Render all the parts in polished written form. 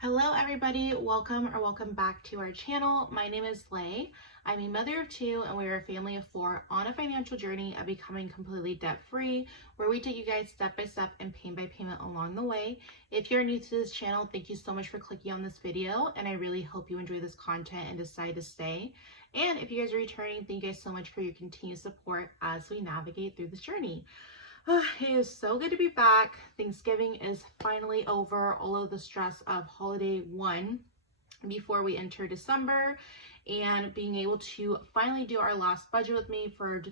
Hello everybody, welcome back to our channel. My name is Lay. I'm a mother of two and we're a family of four on a financial journey of becoming completely debt-free, where we take you guys step by step and payment by payment along the way. If you're new to this channel, thank you so much for clicking on this video, and I really hope you enjoy this content and decide to stay. And if you guys are returning, thank you guys so much for your continued support as we navigate through this journey. It is so good to be back. Thanksgiving is finally over. All of the stress of holiday one before we enter December, and being able to finally do our last budget with me for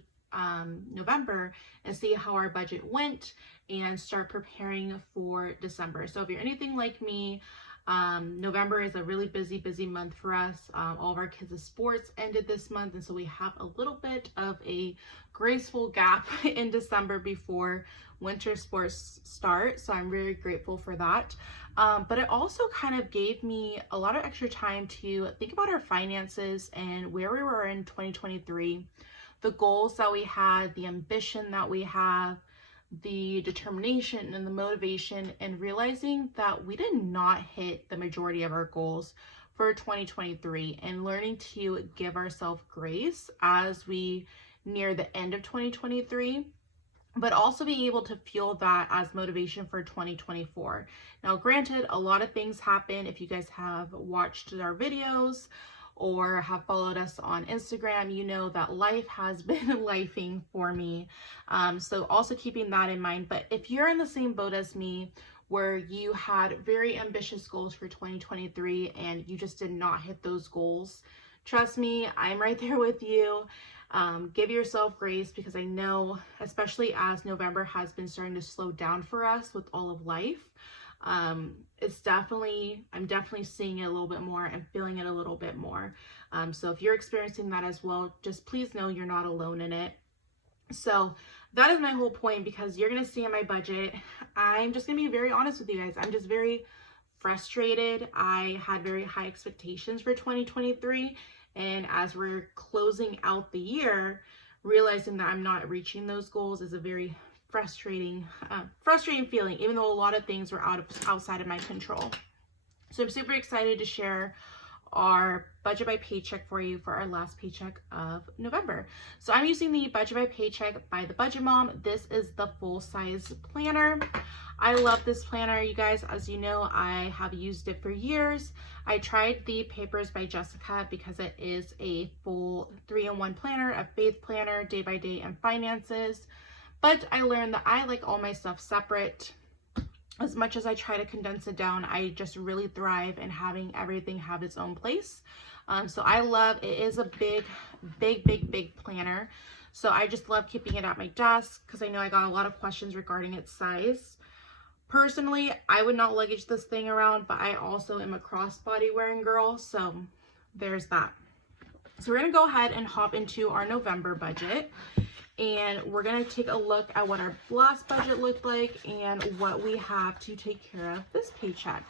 November and see how our budget went and start preparing for December. So if you're anything like me, November is a really busy month for us. All of our kids' sports ended this month, and so we have a little bit of a graceful gap in December before winter sports start. So I'm very grateful for that. But it also kind of gave me a lot of extra time to think about our finances and where we were in 2023, the goals that we had, the ambition that we have, the determination and the motivation, and realizing that we did not hit the majority of our goals for 2023, and learning to give ourselves grace as we near the end of 2023, but also being able to fuel that as motivation for 2024. Now, granted, a lot of things happen. If you guys have watched our videos or have followed us on Instagram, you know that life has been lifing for me. So also keeping that in mind. But if you're in the same boat as me, where you had very ambitious goals for 2023 and you just did not hit those goals, trust me, I'm right there with you. Give yourself grace, because I know, especially as November has been starting to slow down for us with all of life, I'm definitely seeing it a little bit more and feeling it a little bit more. So if you're experiencing that as well, just please know you're not alone in it. So that is my whole point, because you're going to see in my budget, I'm just going to be very honest with you guys. I'm just very frustrated. I had very high expectations for 2023. And as we're closing out the year, realizing that I'm not reaching those goals is a very frustrating feeling, even though a lot of things were outside of my control. So I'm super excited to share our budget by Paycheck for you for our last paycheck of November. So I'm using the budget by Paycheck by the Budget Mom. This is the full size planner. I love this planner, you guys. As you know, I have used it for years. I tried the Papers by Jessica because it is a full 3-in-1 planner, a faith planner, day by day, and finances. But I learned that I like all my stuff separate. As much as I try to condense it down, I just really thrive in having everything have its own place. So I love, it is a big planner. So I just love keeping it at my desk, because I know I got a lot of questions regarding its size. Personally, I would not luggage this thing around, but I also am a crossbody wearing girl, so there's that. So we're gonna go ahead and hop into our November budget, and we're gonna take a look at what our last budget looked like and what we have to take care of this paycheck.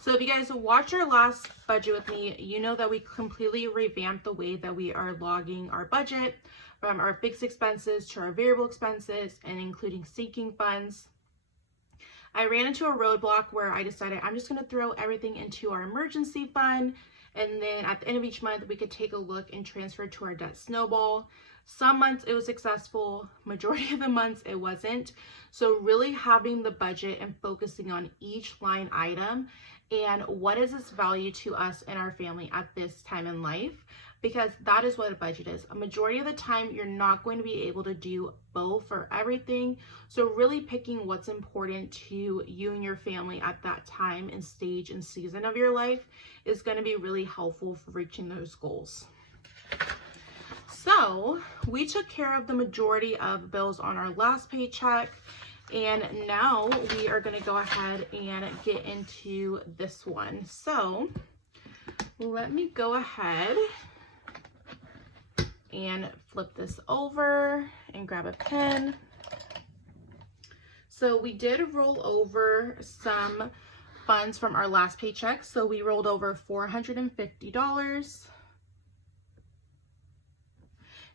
So if you guys watch our last budget with me, you know that we completely revamped the way that we are logging our budget, from our fixed expenses to our variable expenses, and including sinking funds. I ran into a roadblock where I decided I'm just going to throw everything into our emergency fund, and then at the end of each month we could take a look and transfer to our debt snowball. Some months it was successful, majority of the months it wasn't. So really having the budget and focusing on each line item and what is its value to us and our family at this time in life, because that is what a budget is. A majority of the time, you're not going to be able to do both or everything. So really picking what's important to you and your family at that time and stage and season of your life is going to be really helpful for reaching those goals. So we took care of the majority of bills on our last paycheck, and now we are going to go ahead and get into this one. So let me go ahead and flip this over and grab a pen. So we did roll over some funds from our last paycheck. So we rolled over $450.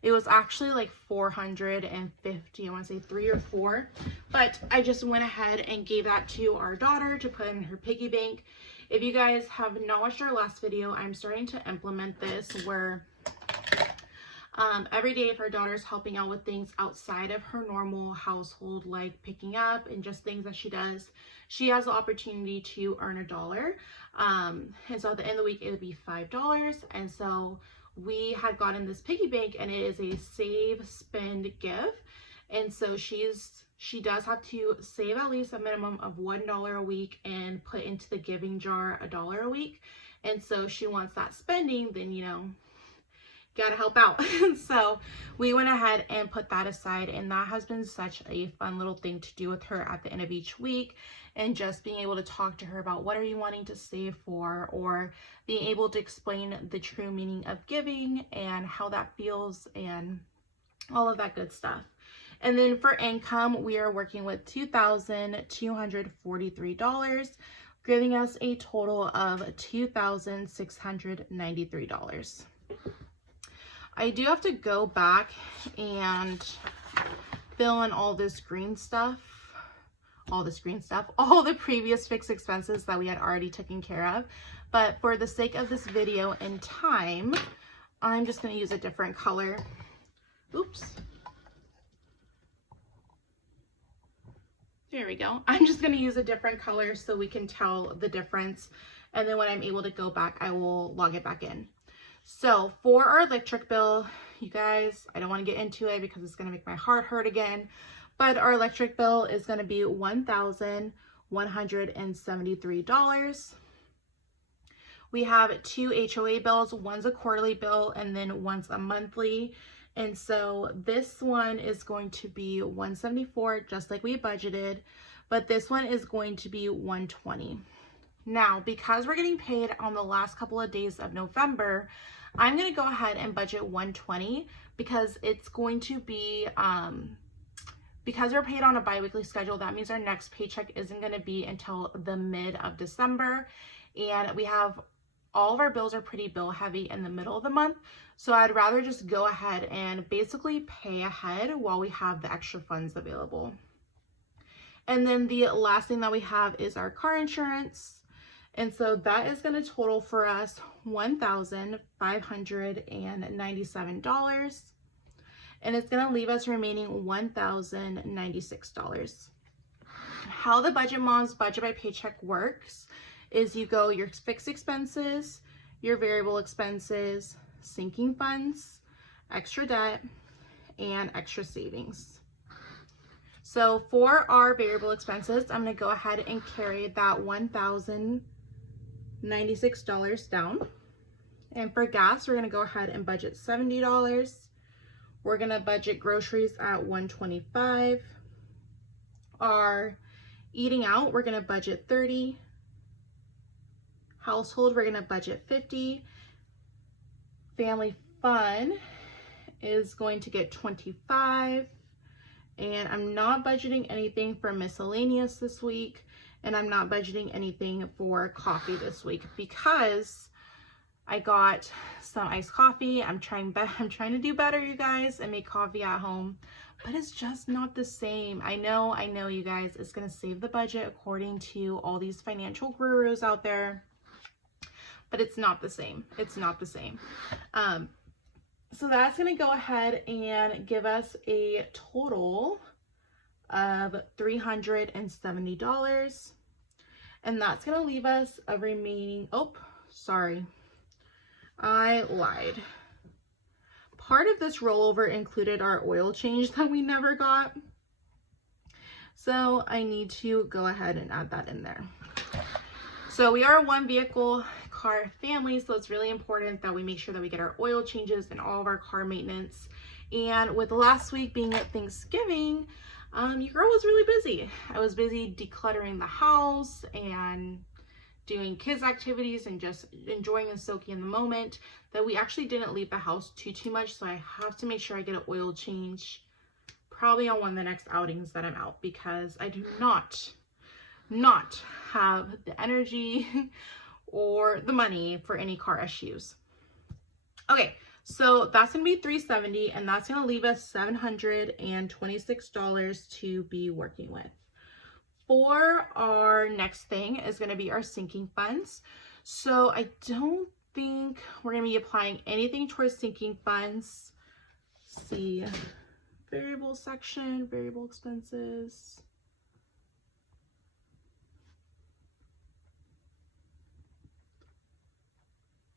It was actually like 450, I want to say 3 or 4, but I just went ahead and gave that to our daughter to put in her piggy bank. If you guys have not watched our last video, I'm starting to implement this where every day if our daughter's helping out with things outside of her normal household, like picking up and just things that she does, she has the opportunity to earn $1. And so at the end of the week, it would be $5. And so we had gotten this piggy bank, and it is a save, spend, give. And so she does have to save at least a minimum of $1 a week and put into the giving jar $1 a week. And so she wants that spending, then, you know, gotta help out. So we went ahead and put that aside, and that has been such a fun little thing to do with her at the end of each week, and just being able to talk to her about what are you wanting to save for, or being able to explain the true meaning of giving and how that feels and all of that good stuff. And then for income, we are working with $2,243, giving us a total of $2,693. I do have to go back and fill in all the previous fixed expenses that we had already taken care of. But for the sake of this video and time, I'm just going to use a different color. Oops. There we go. I'm just going to use a different color so we can tell the difference. And then when I'm able to go back, I will log it back in. So for our electric bill, you guys, I don't want to get into it because it's going to make my heart hurt again, but our electric bill is going to be $1,173. We have 2 HOA bills. One's a quarterly bill and then one's a monthly. And so this one is going to be $174, just like we budgeted, but this one is going to be $120. Now, because we're getting paid on the last couple of days of November, I'm going to go ahead and budget $120 because it's going to be, because we're paid on a bi-weekly schedule, that means our next paycheck isn't going to be until the mid of December. And we have, all of our bills are pretty bill heavy in the middle of the month. So I'd rather just go ahead and basically pay ahead while we have the extra funds available. And then the last thing that we have is our car insurance. And so that is going to total for us $1,597. And it's going to leave us remaining $1,096. How the Budget Moms Budget by Paycheck works is you go your fixed expenses, your variable expenses, sinking funds, extra debt, and extra savings. So for our variable expenses, I'm going to go ahead and carry that $1,096 down. And for gas, we're going to go ahead and budget $70. We're going to budget groceries at $125. Our eating out, we're going to budget $30. Household, we're going to budget $50. Family fun is going to get $25. And I'm not budgeting anything for miscellaneous this week. And I'm not budgeting anything for coffee this week because I got some iced coffee. I'm trying to do better, you guys, and make coffee at home, but it's just not the same. I know, you guys, it's going to save the budget according to all these financial gurus out there, but it's not the same. It's not the same. So that's going to go ahead and give us a total of $370. And that's going to leave us a remaining, oh, sorry, I lied. Part of this rollover included our oil change that we never got. So I need to go ahead and add that in there. So we are a one vehicle car family, so it's really important that we make sure that we get our oil changes and all of our car maintenance. And with last week being at Thanksgiving, your girl was really busy. I was busy decluttering the house and doing kids activities and just enjoying and soaking in the moment that we actually didn't leave the house too much. So I have to make sure I get an oil change probably on one of the next outings that I'm out, because I do not have the energy or the money for any car issues. Okay, so that's gonna be $370, and that's gonna leave us $726 to be working with. for our next thing is going to be our sinking funds. So I don't think we're going to be applying anything towards sinking funds. Let's see, variable section, variable expenses.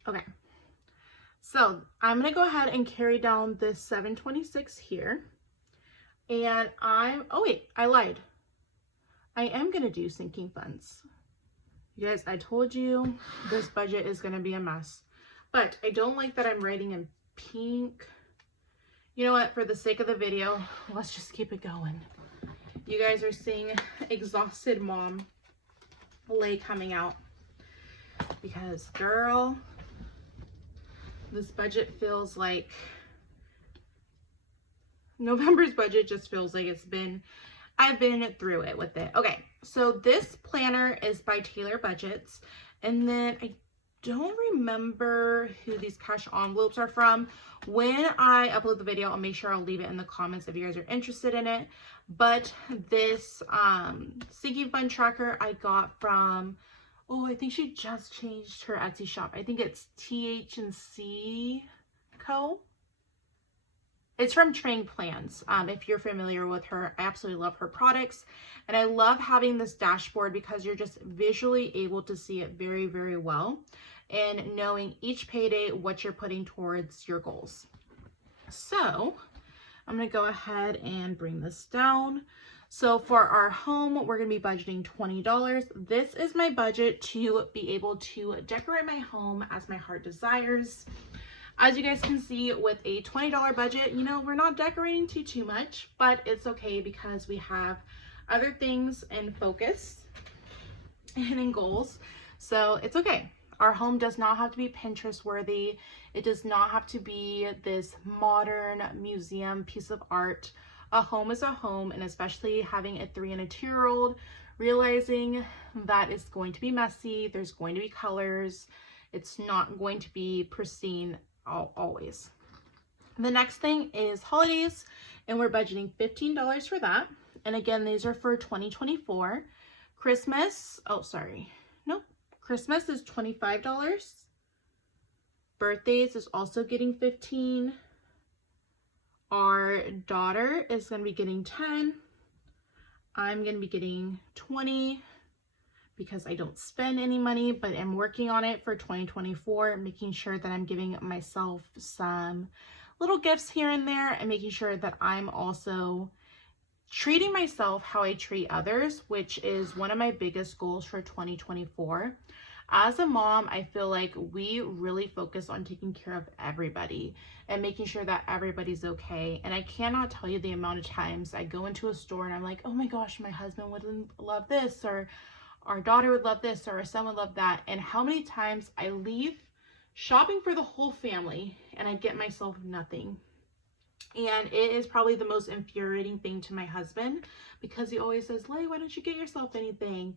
Okay, so I'm going to go ahead and carry down this 726 here. And oh wait, I lied. I am going to do sinking funds. You guys, I told you this budget is going to be a mess, but I don't like that I'm writing in pink. You know what? For the sake of the video, let's just keep it going. You guys are seeing exhausted mom Lay coming out because, girl, this budget feels like November's budget just feels like I've been through it with it. Okay, so this planner is by Taylor Budgets, and then I don't remember who these cash envelopes are from. When I upload the video, I'll make sure I'll leave it in the comments if you guys are interested in it. But this sinking fund tracker I got from, oh, I think she just changed her Etsy shop. I think it's TH&C Co. It's from Train Plans. If you're familiar with her, I absolutely love her products. And I love having this dashboard because you're just visually able to see it very, very well. And knowing each payday what you're putting towards your goals. So I'm going to go ahead and bring this down. So for our home, we're going to be budgeting $20. This is my budget to be able to decorate my home as my heart desires. As you guys can see, with a $20 budget, you know, we're not decorating too much, but it's okay because we have other things in focus and in goals. So it's okay. Our home does not have to be Pinterest worthy. It does not have to be this modern museum piece of art. A home is a home, and especially having a 3 and a 2-year-old, realizing that it's going to be messy. There's going to be colors. It's not going to be pristine always. The next thing is holidays, and we're budgeting $15 for that. And again, these are for 2024. Christmas, oh, sorry. Nope. Christmas is $25. Birthdays is also getting $15. Our daughter is going to be getting $10. I'm going to be getting $20 because I don't spend any money, but I'm working on it for 2024, making sure that I'm giving myself some little gifts here and there and making sure that I'm also treating myself how I treat others, which is one of my biggest goals for 2024. As a mom, I feel like we really focus on taking care of everybody and making sure that everybody's okay. And I cannot tell you the amount of times I go into a store and I'm like, oh my gosh, my husband would love this, or our daughter would love this, or our son would love that. And how many times I leave shopping for the whole family and I get myself nothing. And it is probably the most infuriating thing to my husband because he always says, Lay, why don't you get yourself anything?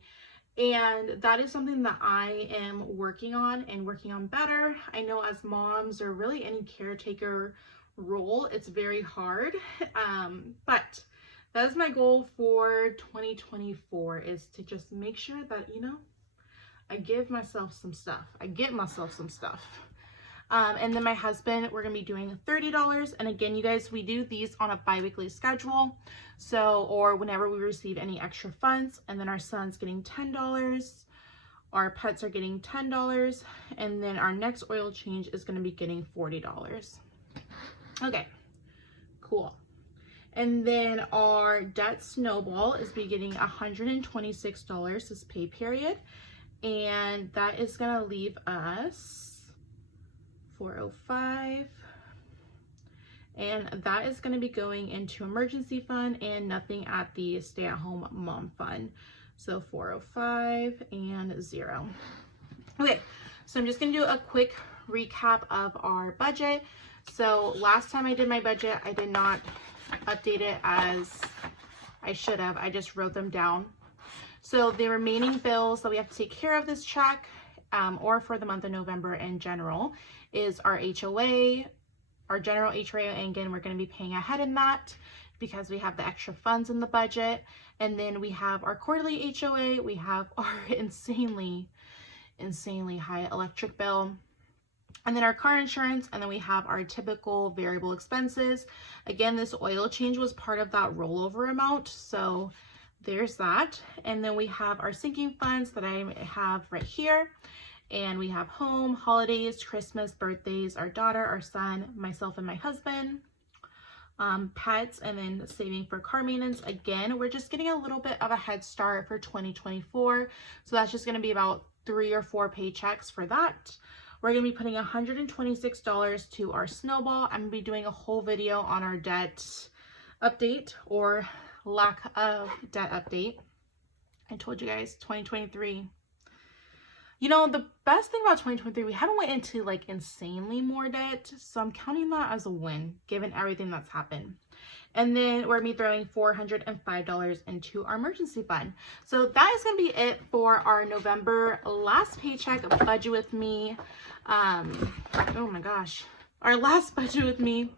And that is something that I am working on and working on better. I know as moms, or really any caretaker role, it's very hard. But that is my goal for 2024, is to just make sure that, you know, I give myself some stuff. I get myself some stuff. And then my husband, we're going to be doing $30. And again, you guys, we do these on a bi-weekly schedule. So, or whenever we receive any extra funds. And then our son's getting $10. Our pets are getting $10. And then our next oil change is going to be getting $40. Okay, cool. And then our debt snowball is beginning $126 this pay period. And that is going to leave us $405, and that is going to be going into emergency fund and nothing at the stay-at-home mom fund. So 405 and 0. Okay, so I'm just going to do a quick recap of our budget. So last time I did my budget, I did not update it as I should have. I just wrote them down. So the remaining bills that we have to take care of this check, or for the month of November in general, is our HOA, our general HOA, and again, we're going to be paying ahead in that. because we have the extra funds in the budget. And then we have our quarterly HOA, we have our insanely high electric bill, and then our car insurance, and then we have our typical variable expenses. Again, this oil change was part of that rollover amount, so there's that. And then we have our sinking funds that I have right here. And we have home, holidays, Christmas, birthdays, our daughter, our son, myself and my husband, pets, and then saving for car maintenance. Again, we're just getting a little bit of a head start for 2024. So that's just going to be about 3 or 4 paychecks for that. We're going to be putting $126 to our snowball. I'm going to be doing a whole video on our debt update or lack of debt update. I told you guys 2023. You know, the best thing about 2023, we haven't went into like insanely more debt. So I'm counting that as a win, given everything that's happened. And then we're going to be throwing $405 into our emergency fund. So that is going to be it for our November last paycheck budget with me. Oh my gosh, our last budget with me.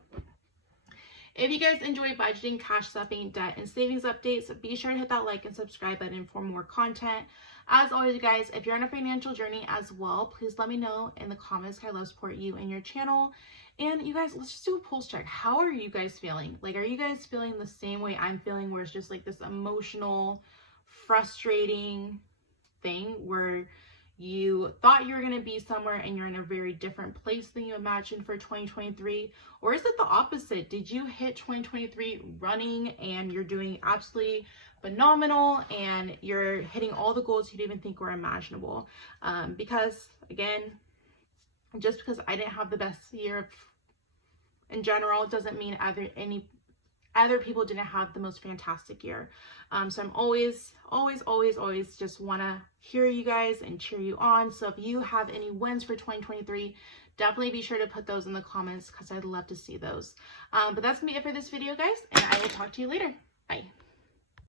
If you guys enjoy budgeting, cash stuffing, debt, and savings updates, be sure to hit that like and subscribe button for more content. As always, you guys, if you're on a financial journey as well, please let me know in the comments. I love support you and your channel. And you guys, let's just do a pulse check. How are you guys feeling? Like, are you guys feeling the same way I'm feeling, where it's just like this emotional, frustrating thing where you thought you were going to be somewhere and you're in a very different place than you imagined for 2023? Or is it the opposite? Did you hit 2023 running and you're doing absolutely phenomenal and you're hitting all the goals you didn't even think were imaginable? Because again, just because I didn't have the best year in general doesn't mean other people didn't have the most fantastic year. So I'm always just want to hear you guys and cheer you on. So if you have any wins for 2023, definitely be sure to put those in the comments because I'd love to see those. But that's gonna be it for this video, guys, and I will talk to you later. Bye.